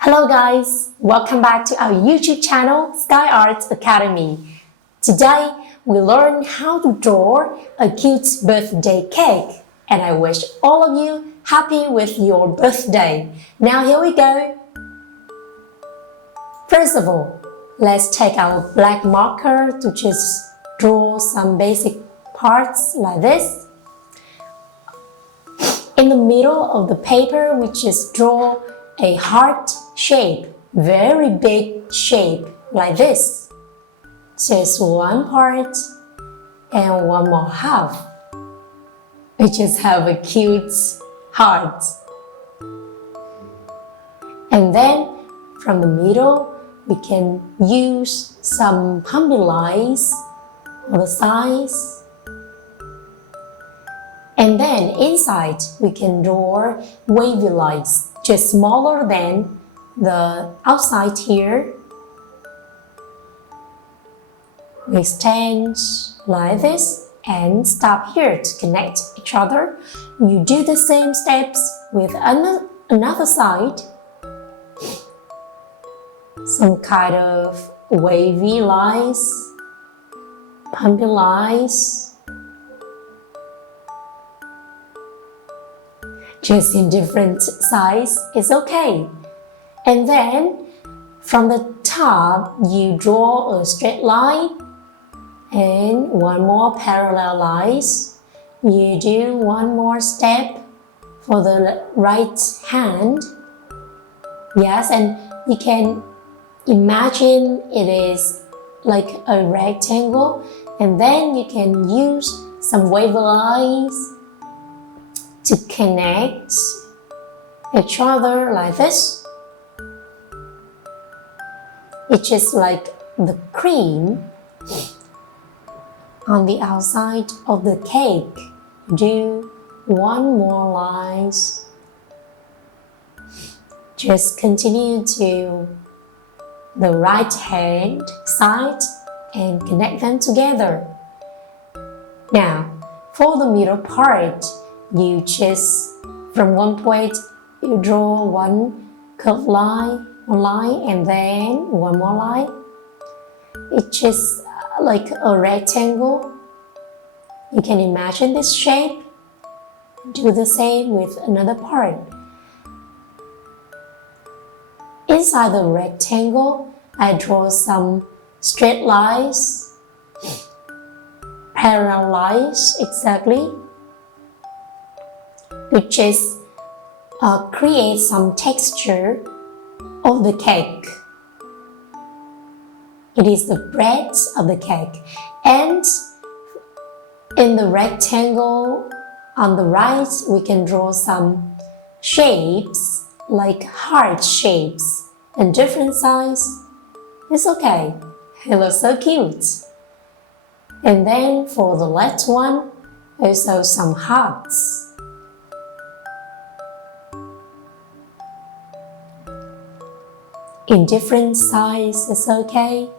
Hello guys, welcome back to our YouTube channel Sky Arts Academy. Today we learn how to draw a cute birthday cake and I wish all of you happy with your birthday. Now here we go. First of all, let's take our black marker to just draw some basic parts like this. In the middle of the paper, we just draw a heart shape, very big shape like this. Just one part and one more half. We just have a cute heart. And then from the middle, we can use some bumpy lines on the sides. And then inside, we can draw wavy lines, just smaller than the outside here. We stand like this and stop here to connect each other. You do the same steps with another side. Some kind of wavy lines, bumpy lines. Just in different size is okay. And then from the top, you draw a straight line and one more parallel lines. You do one more step for the right hand. Yes, and you can imagine it is like a rectangle, and then you can use some wavy lines to connect each other like this. It's just like the cream on the outside of the cake. Do one more lines. Just continue to the right hand side and connect them together. Now, for the middle part, you just, from one point, you draw one curved line, one line, and then one more line. It's just like a rectangle. You can imagine this shape. Do the same with another part. Inside the rectangle, I draw some straight lines, parallel lines exactly. To just create some texture of the cake. It is the bread of the cake. And in the rectangle on the right, we can draw some shapes like heart shapes in different size. It's okay. It looks so cute. And then for the left one, also some hearts. In different size, it's okay.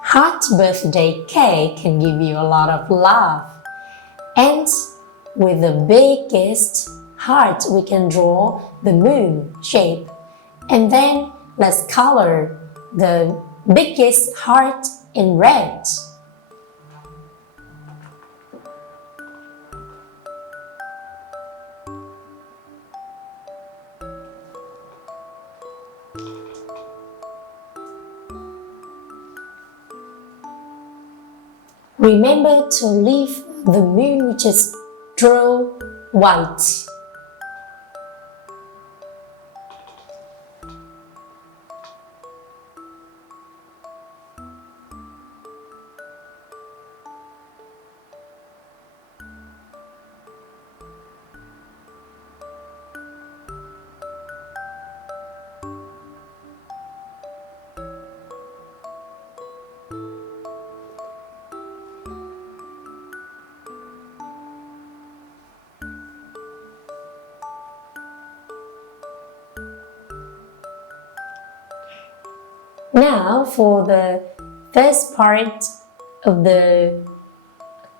Heart birthday cake can give you a lot of love. And with the biggest heart, we can draw the moon shape. And then let's color the biggest heart in red. Remember to leave the moon just draw white. Now for the first part of the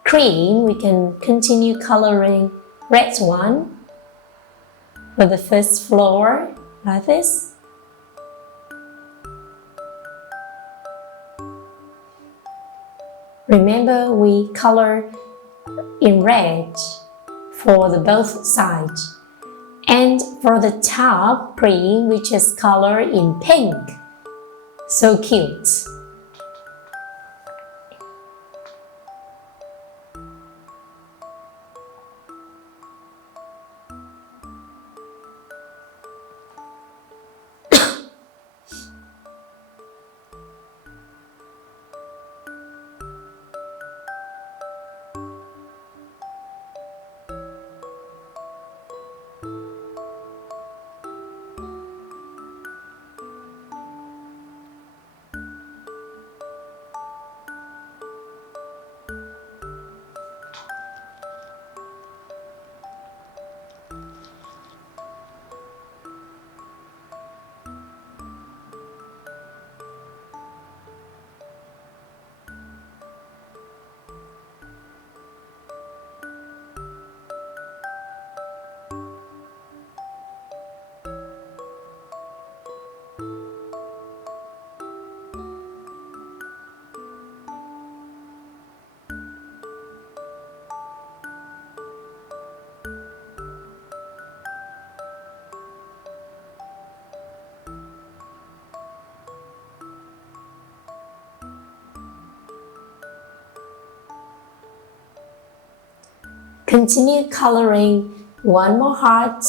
cream, we can continue coloring red one for the first floor, like this. Remember, we color in red for the both sides. And for the top green, we just color in pink. So cute. Continue coloring one more heart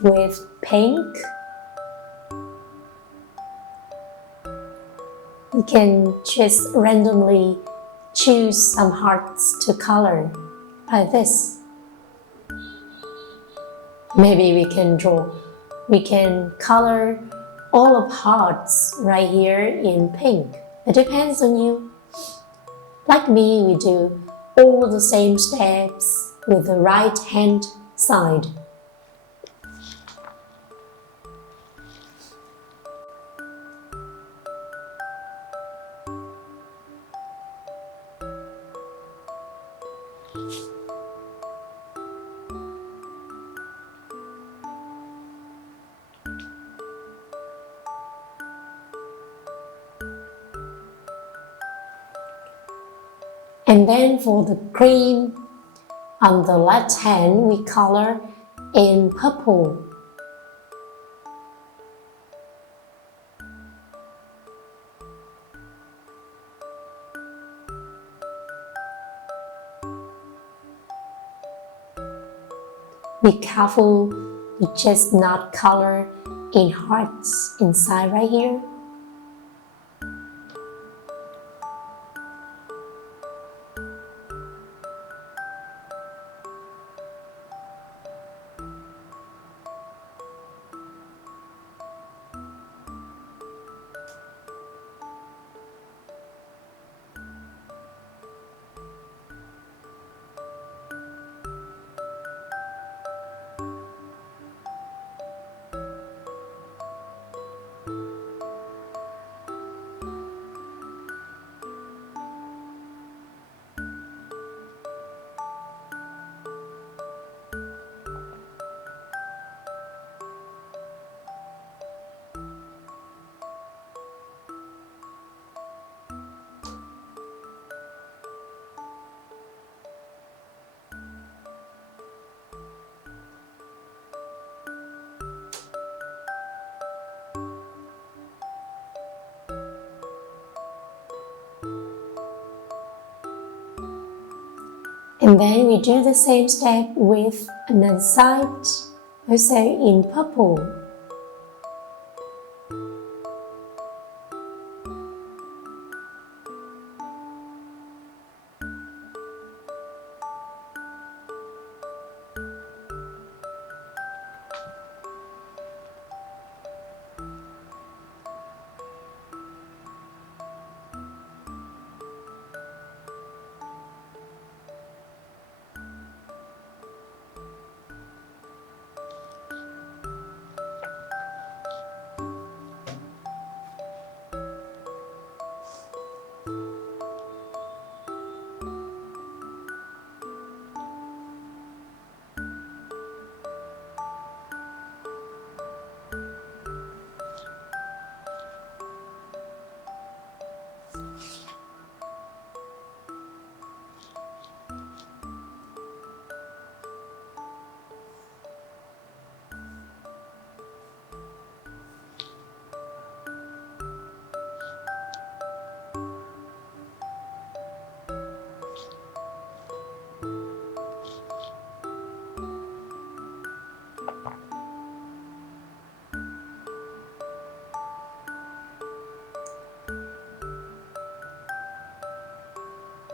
with pink. You can just randomly choose some hearts to color like this. Maybe we can color all of hearts right here in pink. It depends on you. Like me, we do all the same steps with the right hand side. And then for the green, on the left hand, we color in purple. Be careful to just not color in hearts inside right here. And then we do the same step with another side, also in purple.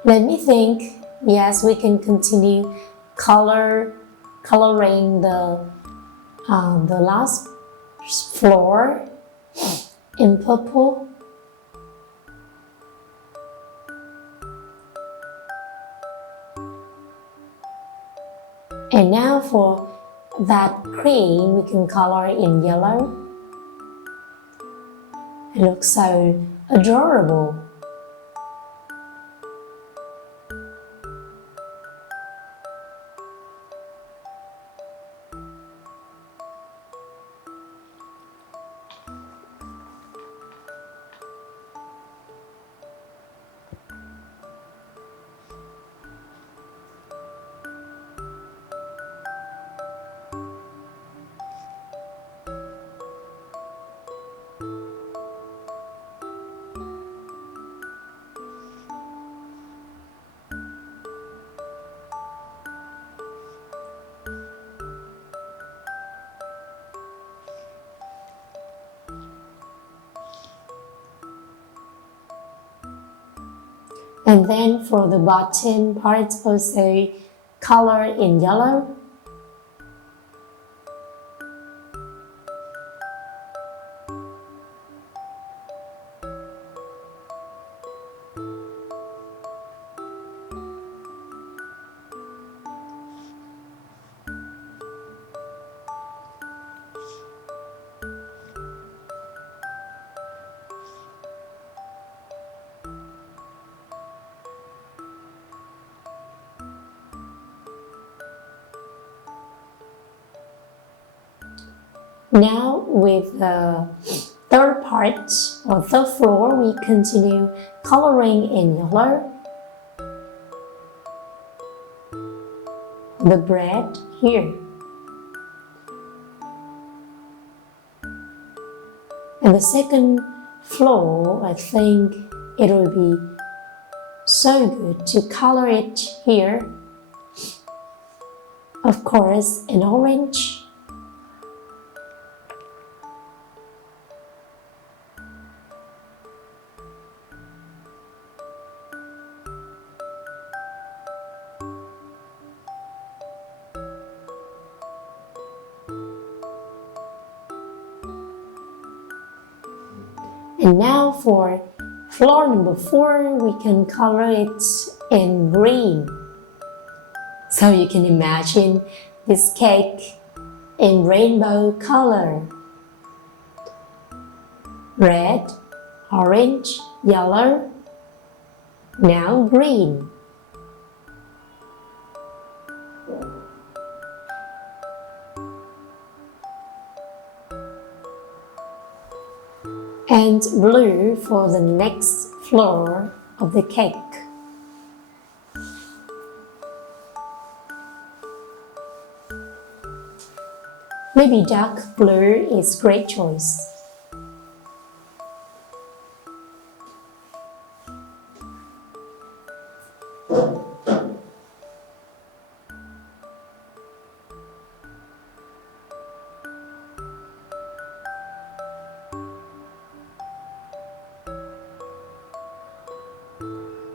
Let me think. Yes, we can continue coloring the last floor in purple. And now for that cream, we can color in yellow. It looks so adorable. And then for the bottom part, also color in yellow. Now with the third part or third floor, we continue coloring in yellow. The bread here. And the second floor, I think it will be so good to color it here. Of course, in orange. And now for floor number 4, we can color it in green. So you can imagine this cake in rainbow color. Red, orange, yellow, now green. And blue for the next floor of the cake. Maybe dark blue is great choice.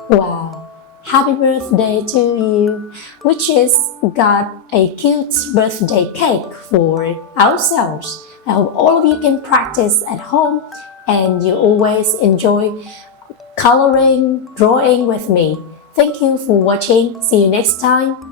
Wow, happy birthday to you! We just got a cute birthday cake for ourselves. I hope all of you can practice at home and you always enjoy coloring, drawing with me. Thank you for watching. See you next time.